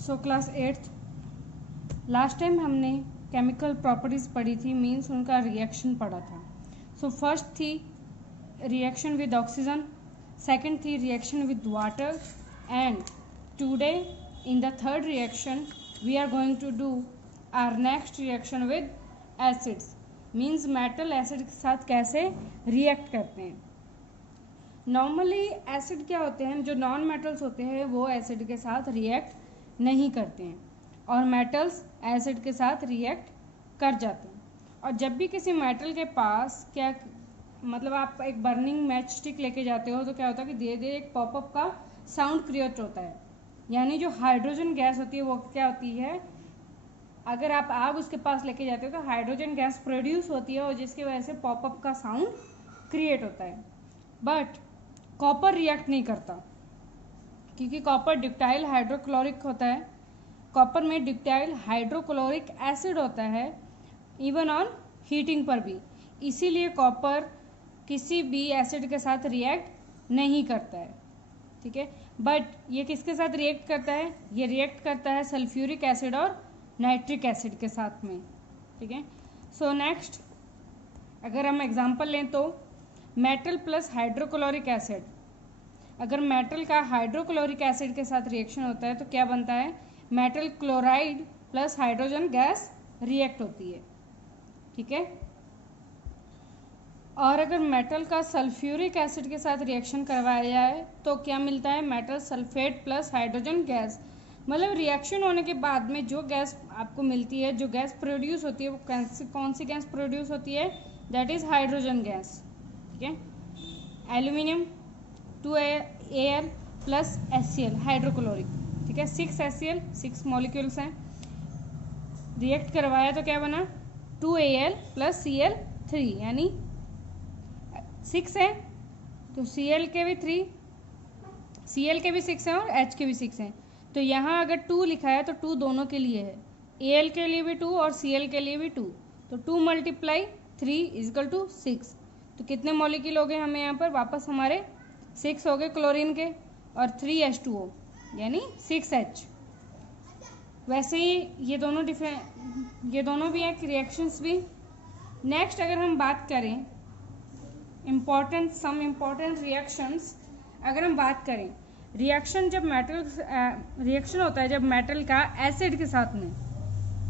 सो class 8th last time हमने chemical properties पढ़ी थी, मीन्स उनका रिएक्शन पढ़ा था। सो फर्स्ट थी रिएक्शन विद ऑक्सीजन, सेकंड थी reaction with water, and today in the third reaction we are going to do our next reaction with acids, means metal acid के साथ कैसे रिएक्ट करते हैं। नॉर्मली एसिड क्या होते हैं, जो नॉन मेटल्स होते हैं वो एसिड के साथ रिएक्ट नहीं करते हैं और मेटल्स एसिड के साथ रिएक्ट कर जाते हैं। और जब भी किसी मेटल के पास क्या मतलब आप एक बर्निंग मैच स्टिक लेके जाते हो तो क्या होता है कि धीरे धीरे एक पॉपअप का साउंड क्रिएट होता है, यानी जो हाइड्रोजन गैस होती है वो क्या होती है, अगर आप आग उसके पास लेके जाते हो तो हाइड्रोजन गैस प्रोड्यूस होती है और जिसकी वजह से पॉपअप का साउंड क्रिएट होता है। बट कॉपर रिएक्ट नहीं करता क्योंकि कॉपर ड्यूक्टाइल हाइड्रोक्लोरिक होता है, कॉपर में ड्यूक्टाइल हाइड्रोक्लोरिक एसिड होता है इवन ऑन हीटिंग पर भी, इसीलिए कॉपर किसी भी एसिड के साथ रिएक्ट नहीं करता है। ठीक है, बट ये किसके साथ रिएक्ट करता है, ये रिएक्ट करता है सल्फ्यूरिक एसिड और नाइट्रिक एसिड के साथ में। ठीक है, सो नेक्स्ट अगर हम एग्जांपल लें तो मेटल प्लस हाइड्रोक्लोरिक एसिड, अगर मेटल का हाइड्रोक्लोरिक एसिड के साथ रिएक्शन होता है तो क्या बनता है, metal chloride plus hydrogen gas react होती है। ठीक है, और अगर मेटल का सल्फ्यूरिक एसिड के साथ रिएक्शन करवाया जाए तो क्या मिलता है, metal sulphate plus hydrogen gas. मतलब रिएक्शन होने के बाद में जो गैस आपको मिलती है, जो गैस प्रोड्यूस होती है वो कौन सी गैस प्रोड्यूस होती है, दैट इज हाइड्रोजन गैस। ठीक है, aluminium 2Al plus HCl hydrochloric. ठीक है, 6HCl 6 मॉलिक्यूल्स हैं, रिएक्ट करवाया तो क्या बना 2Al प्लस Cl3, यानी 6 है तो Cl के भी 3, Cl के भी 6 हैं और H के भी 6 हैं, तो यहाँ अगर 2 लिखा है तो 2 दोनों के लिए है, Al के लिए भी 2 और Cl के लिए भी 2, तो 2 × 3 = 6। तो कितने मॉलिक्यूल हो गए हमें यहाँ पर, वापस हमारे 6 हो गए क्लोरीन के और 3H2O यानी 6H। वैसे ही ये दोनों भी हैं रिएक्शंस भी। नेक्स्ट अगर हम बात करें सम इम्पोर्टेंट रिएक्शंस, अगर हम बात करें रिएक्शन जब रिएक्शन होता है जब मेटल का एसिड के साथ में।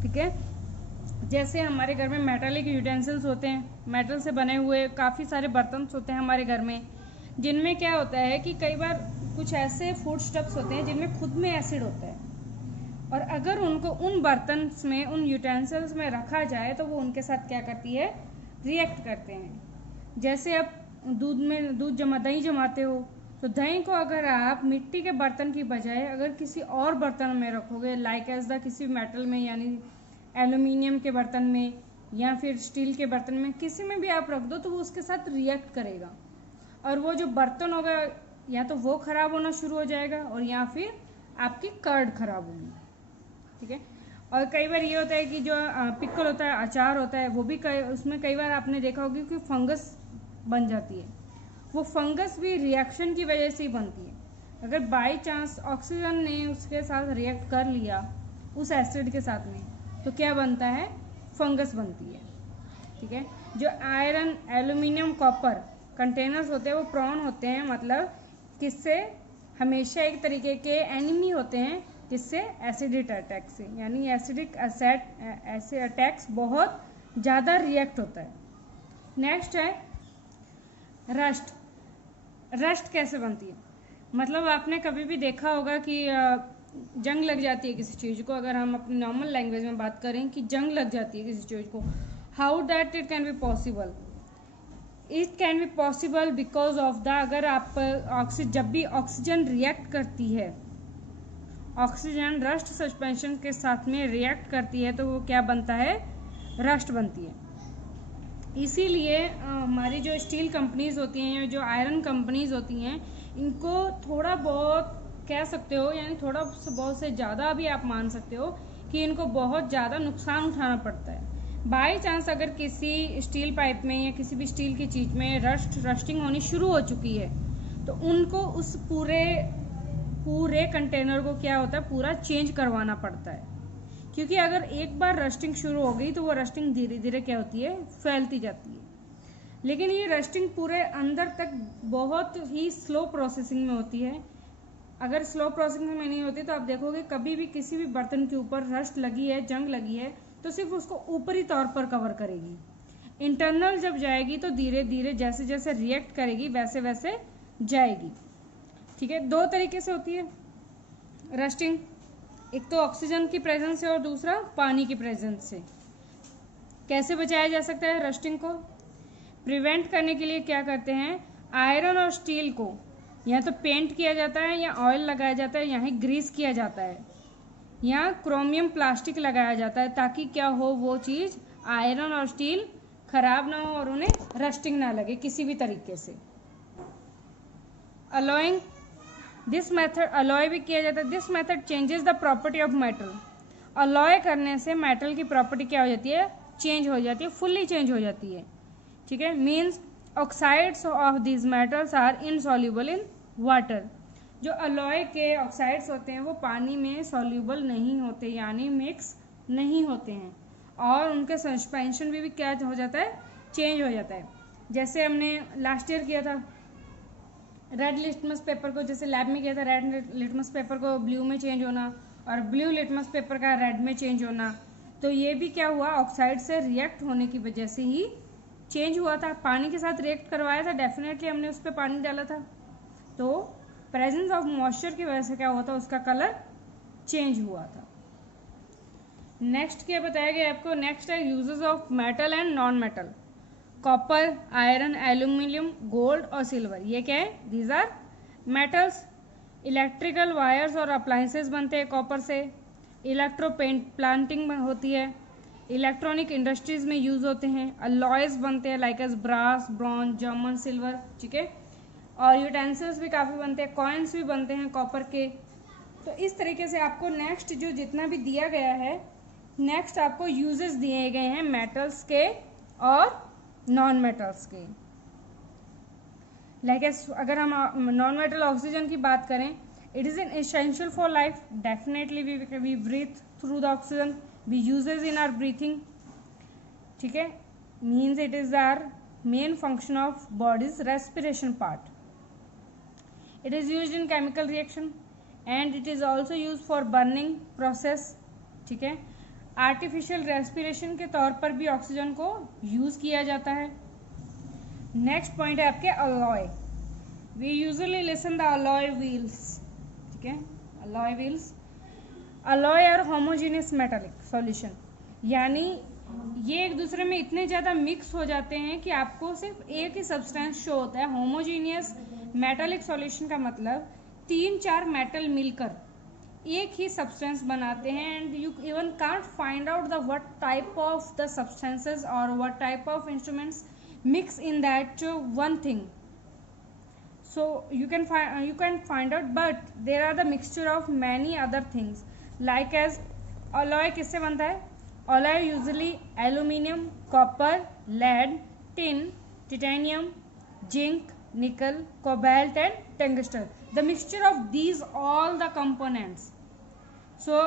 ठीक है, जैसे हमारे घर में मेटालिक यूटेंसिल्स होते हैं, मेटल से बने हुए काफ़ी सारे बर्तन होते हैं हमारे घर में, जिनमें क्या होता है कि कई बार कुछ ऐसे फूड स्टफ्स होते हैं जिनमें खुद में एसिड होता है, और अगर उनको उन बर्तन में उन यूटेंसिल्स में रखा जाए तो वो उनके साथ क्या करती है, रिएक्ट करते हैं। जैसे आप दही जमाते हो तो दही को अगर आप मिट्टी के बर्तन की बजाय अगर किसी और बर्तन में रखोगे, लाइक एज द किसी मेटल में यानी एल्यूमिनियम के बर्तन में या फिर स्टील के बर्तन में, किसी में भी आप रख दो तो वो उसके साथ रिएक्ट करेगा और वो जो बर्तन होगा या तो वो ख़राब होना शुरू हो जाएगा और या फिर आपकी कर्ड खराब होगी। ठीक है, और कई बार ये होता है कि जो पिकल होता है, अचार होता है, वो भी उसमें कई बार आपने देखा होगा कि फंगस बन जाती है, वो फंगस भी रिएक्शन की वजह से ही बनती है। अगर बाई चांस ऑक्सीजन ने उसके साथ रिएक्ट कर लिया उस एसिड के साथ में तो क्या बनता है, फंगस बनती है। ठीक है, जो आयरन एल्यूमिनियम कॉपर कंटेनर्स होते हैं वो प्रॉन होते हैं, मतलब किससे, हमेशा एक तरीके के एनिमी होते हैं जिससे एसिडिक अटैक से, यानी एसिडिक अटैक्स बहुत ज़्यादा रिएक्ट होता है। नेक्स्ट है रस्ट कैसे बनती है, मतलब आपने कभी भी देखा होगा कि जंग लग जाती है किसी चीज़ को, अगर हम अपनी नॉर्मल लैंग्वेज में बात करें कि जंग लग जाती है किसी चीज़ को, how that it can be possible, it can be possible because of the, अगर आप जब भी ऑक्सीजन रिएक्ट करती है, ऑक्सीजन रस्ट सस्पेंशन के साथ में रिएक्ट करती है तो वो क्या बनता है, रस्ट बनती है। इसीलिए हमारी जो स्टील कंपनीज होती हैं या जो आयरन कंपनीज होती हैं, इनको थोड़ा बहुत कह सकते हो, यानी थोड़ा बहुत से ज़्यादा भी आप मान सकते हो कि इनको बहुत ज़्यादा नुकसान उठाना पड़ता है। बाई चांस अगर किसी स्टील पाइप में या किसी भी स्टील की चीज़ में रस्टिंग होनी शुरू हो चुकी है तो उनको उस पूरे पूरे कंटेनर को क्या होता है, पूरा चेंज करवाना पड़ता है, क्योंकि अगर एक बार रस्टिंग शुरू हो गई तो वो रस्टिंग धीरे धीरे क्या होती है, फैलती जाती है। लेकिन ये रस्टिंग पूरे अंदर तक बहुत ही स्लो प्रोसेसिंग में होती है। अगर स्लो प्रोसेसिंग में नहीं होती तो आप देखोगे कभी भी किसी भी बर्तन के ऊपर रस्ट लगी है, जंग लगी है, तो सिर्फ उसको ऊपरी तौर पर कवर करेगी। इंटरनल जब जाएगी तो धीरे धीरे जैसे जैसे रिएक्ट करेगी वैसे वैसे जाएगी। ठीक है, दो तरीके से होती है रस्टिंग, एक तो ऑक्सीजन की प्रेजेंस से और दूसरा पानी की प्रेजेंस से। कैसे बचाया जा सकता है रस्टिंग को? प्रिवेंट करने के लिए क्या करते हैं, आयरन और स्टील को या तो पेंट किया जाता है या ऑयल लगाया जाता है, यहाँ ग्रीस किया जाता है, या क्रोमियम प्लास्टिक लगाया जाता है, ताकि क्या हो, वो चीज़ आयरन और स्टील खराब ना हो और उन्हें रस्टिंग ना लगे किसी भी तरीके से। अलॉइंग, दिस मेथड, अलॉय भी किया जाता है। This method changes the property of metal. Alloy करने से मेटल की प्रॉपर्टी क्या हो जाती है, चेंज हो जाती है, फुल्ली चेंज हो जाती है। ठीक है, means oxides of this metals are insoluble in water. जो अलॉय के ऑक्साइड्स होते हैं वो पानी में सॉल्युबल नहीं होते, यानी मिक्स नहीं होते हैं, और उनके सस्पेंशन भी क्या हो जाता है, चेंज हो जाता है। जैसे हमने लास्ट ईयर किया था रेड लिटमस पेपर को, जैसे लैब में किया था, रेड लिटमस पेपर को ब्लू में चेंज होना और ब्लू लिटमस पेपर का रेड में चेंज होना, तो ये भी क्या हुआ, ऑक्साइड से रिएक्ट होने की वजह से ही चेंज हुआ था। पानी के साथ रिएक्ट करवाया था, डेफिनेटली हमने उस पर पानी डाला था, तो प्रेजेंस ऑफ मॉइस्चर की वजह से क्या हुआ था, उसका कलर चेंज हुआ था। नेक्स्ट क्या बताया गया आपको, नेक्स्ट है uses of metal and non metal. Copper, iron, aluminium, gold और सिल्वर, ये क्या है, these are metals. Electrical wires और अप्लायंसेस बनते हैं कॉपर से। इलेक्ट्रो प्लांटिंग होती है, इलेक्ट्रॉनिक इंडस्ट्रीज में यूज होते हैं। अलॉयज बनते हैं like as brass, bronze, German silver. ठीक है, और यूटेंसिल्स भी काफ़ी बनते हैं, कॉइन्स भी बनते हैं कॉपर के। तो इस तरीके से आपको नेक्स्ट जो जितना भी दिया गया है, नेक्स्ट आपको यूजेस दिए गए हैं मेटल्स के और नॉन मेटल्स के। लाइक अगर हम नॉन मेटल ऑक्सीजन की बात करें, it is an essential for life, definitely we breathe through the oxygen, we uses in our breathing. ठीक है, means it is our main function of bodies respiration part. It is used in chemical reaction and it is also used for burning process. ठीक है, artificial respiration के तौर पर भी oxygen को use किया जाता है। नेक्स्ट पॉइंट है आपके alloy. We usually listen the alloy wheels. ठीक है, अलॉय व्हील्स, अलॉय और होमोजीनियस मेटालिक सॉल्यूशन, यानी ये एक दूसरे में इतने ज़्यादा मिक्स हो जाते हैं कि आपको सिर्फ एक ही सब्सटेंस शो होता है। होमोजीनियस मेटालिक सॉल्यूशन का मतलब 3-4 मेटल मिलकर एक ही सब्सटेंस बनाते हैं, and you even can't find out the what type of the substances और what type of instruments mix in that one thing. So you can find out, but there are the mixture of many other things, like as alloy किससे बनता है? Alloy usually aluminium, copper, lead, tin, titanium, zinc, nickel, cobalt and tungsten. The mixture of these all the components. So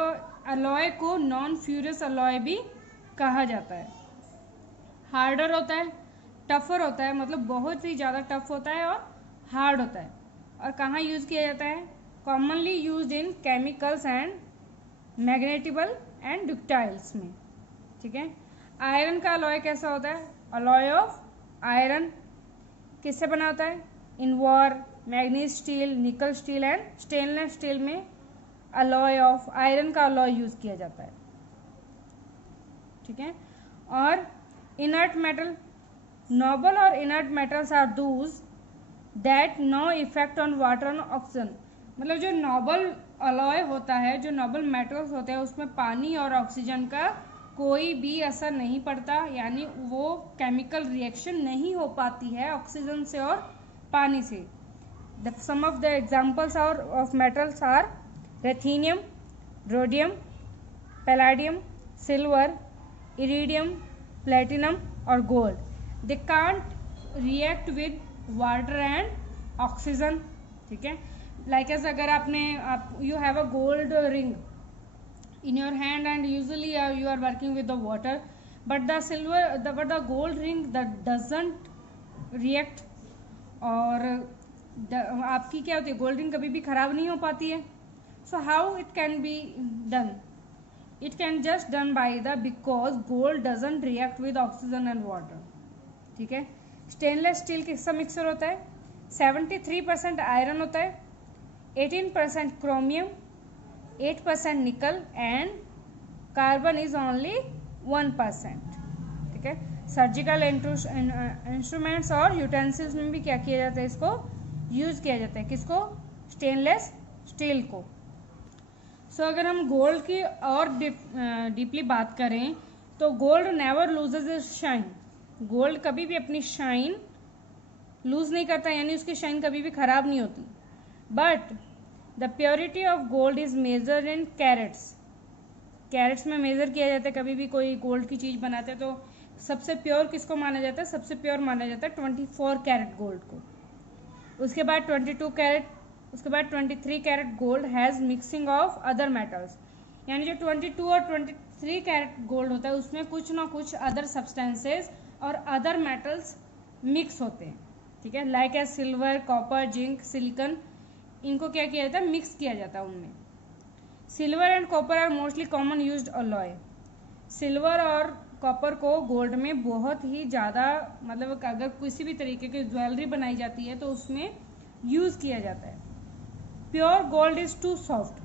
alloy को non ferrous alloy भी कहा जाता है. Harder होता है, tougher होता है, मतलब बहुत ही ज़्यादा tough होता है और हार्ड होता है. और कहाँ यूज़ किया जाता है? Commonly used in chemicals and malleable and ductiles में. ठीक है. आयरन का अलॉय कैसा होता है? अलॉय ऑफ आयरन किससे बना होता है? Invar, manganese steel, nickel steel and stainless steel में अलॉय ऑफ आयरन का अलॉय यूज़ किया जाता है. ठीक है. और इनर्ट मेटल, नोबल और inert metals are those that no effect on water and oxygen. मतलब जो नोबल अलॉय होता है, जो नोबल मेटल्स होते हैं, उसमें पानी और ऑक्सीजन का कोई भी असर नहीं पड़ता, यानी वो केमिकल रिएक्शन नहीं हो पाती है ऑक्सीजन से और पानी से. Some of the examples of metals are ruthenium, rhodium, palladium, silver, iridium, platinum और gold. They can't react with water and oxygen. ठीक है. लाइक एज अगर आप you have a gold ring in your hand and usually you are working with the water, but the gold ring that doesn't react, और आपकी क्या होती है, gold ring कभी भी खराब नहीं हो पाती है. So how it can be done? It can just done by the because gold doesn't react with oxygen and water. ठीक है. स्टेनलेस स्टील किसका मिक्सर होता है? 73% आयरन होता है, 18% क्रोमियम, 8% निकल एंड कार्बन इज ओनली 1%. ठीक है. सर्जिकल इंस्ट्रूमेंट्स और यूटेंसिल्स में भी क्या किया जाता है, इसको यूज किया जाता है. किसको? स्टेनलेस स्टील को. सो अगर हम गोल्ड की और डीपली बात करें तो gold never loses is shine. Gold कभी भी अपनी शाइन लूज नहीं करता, यानी उसकी शाइन कभी भी खराब नहीं होती. But the purity of gold is measured in carats. Carats में मेजर किया जाता है. कभी भी कोई गोल्ड की चीज बनाते हैं तो सबसे प्योर किसको माना जाता है? सबसे प्योर माना जाता है 24 कैरेट गोल्ड को. उसके बाद 22 कैरेट, उसके बाद 23 carat gold has mixing of other metals. यानी जो 22 और 23 कैरेट गोल्ड होता है उसमें कुछ ना कुछ अदर सब्सटेंसेस और अदर मेटल्स मिक्स होते हैं. ठीक है. Like as silver, copper, zinc, silicon, इनको क्या किया जाता है? मिक्स किया जाता है उनमें. Silver and copper are mostly common used alloy. Silver और कॉपर को गोल्ड में बहुत ही ज़्यादा, मतलब अगर किसी भी तरीके की ज्वेलरी बनाई जाती है तो उसमें यूज़ किया जाता है. Pure gold is too soft.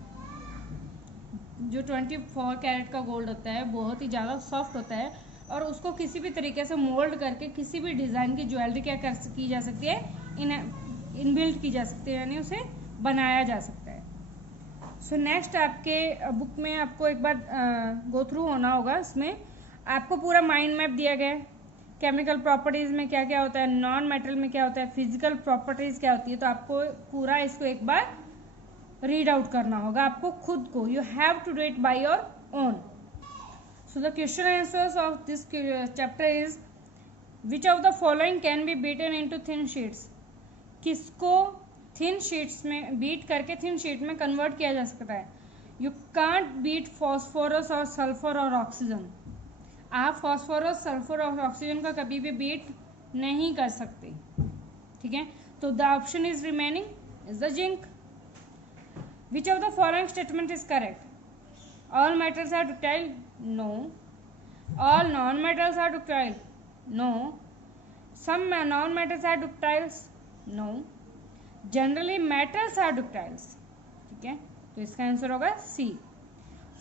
जो 24 कैरेट का गोल्ड होता है बहुत ही ज़्यादा सॉफ्ट होता है और उसको किसी भी तरीके से मोल्ड करके किसी भी डिज़ाइन की ज्वेलरी क्या की जा सकती है? इनबिल्ट की जा सकती है, यानी उसे बनाया जा सकता है. सो नेक्स्ट आपके बुक में आपको एक बार गो थ्रू होना होगा. इसमें आपको पूरा माइंड मैप दिया गया है. केमिकल प्रॉपर्टीज में क्या क्या होता है, नॉन मेटल में क्या होता है, फिजिकल प्रॉपर्टीज क्या होती है. तो आपको पूरा इसको एक बार रीड आउट करना होगा आपको खुद को. You have to do it by your own. So the question answers of this chapter is which of the following can be beaten into thin sheets. किसको थिन शीट्स में बीट करके thin sheet में convert किया जा सकता है? You can't beat phosphorus और sulphur और ऑक्सीजन. आप फॉस्फोरस, सल्फर और ऑक्सीजन का कभी भी बीट नहीं कर सकते. ठीक है. तो the option is remaining is the zinc. Which of the following statement is correct? All metals are ductile? No. All non metals are ductile? No. Some non metals are ductiles? No. Generally metals are ductiles. ठीक है. तो इसका answer होगा C.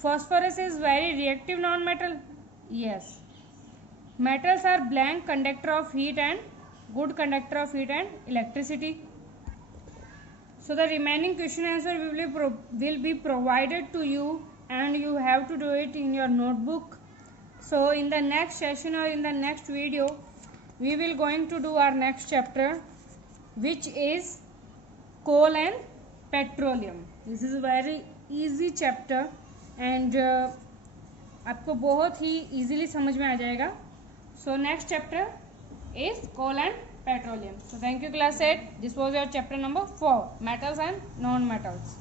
Phosphorus is very reactive non metal? Yes. Metals are blank conductor of heat and good conductor of heat and electricity. So the remaining question answer will be provided to you and you have to do it in your notebook. So in the next session or in the next video we will going to do our next chapter, which is coal and petroleum. This is a very easy chapter and आपको बहुत ही easily समझ में आ जाएगा. So next chapter is coal and petroleum. So thank you class 8. This was your chapter number 4, metals and non-metals.